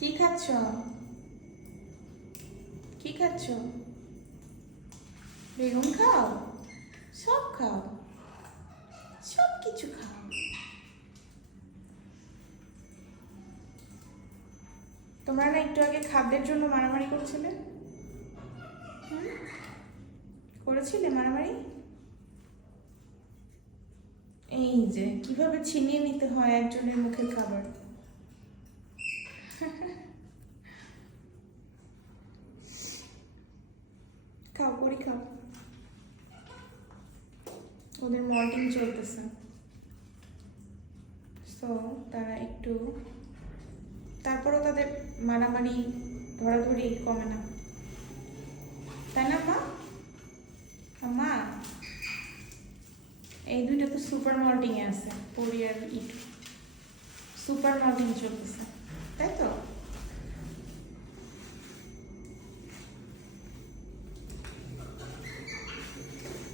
কি খাচ্ছ? কি খাচ্ছ? বেগুন খাও? সব খাও? সব কিছু খাও? তোমরা না একটু আগে খাদ্যের জন্য মারামারি করছিলে? করেছিলে মারামারি? এই যে, কীভাবে ছিনিয়ে নিতে হয় একজনের মুখের খাবার? খাও, করি খাও। ওদের মর্নিং চলতেছে। সো তারা একটু তারপরেও তাদের মারামারি, ধরাধরি কমে না। তাই না মা মা এই দুইটা তো সুপার মল্টিংয়ে আছে পরি আর ইট। সুপার মল্টিং চলতেছে, তাই তো?